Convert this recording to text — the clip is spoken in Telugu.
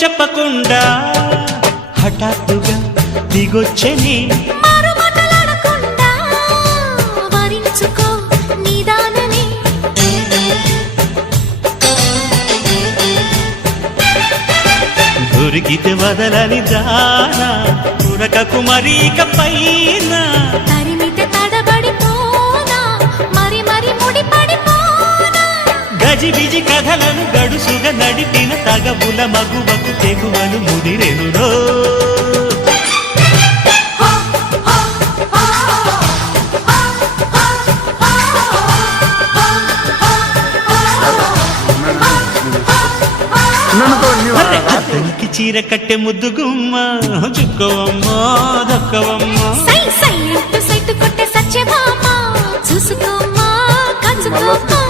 చెప్పకుండా హఠాత్తుగా దిగొచ్చని దొరికితే వదలని దానా ఉరకకు మరీక పైన తరిమితే తడబడిపోనా మరి మరి ముడిపడిపోనా గజిబిజి కథలను గడుసుగా నడిపిన తగవుల మగువకు తెగువలు ముదిరెనురో అతనికి చీర కట్టె ముద్దు గుమ్మ చుక్కవమ్మా దక్కవమ్మా సై సై అంటూ సైటు కొట్టే సత్యభామ చూసుకోమ్మా కంచుకోమ్మా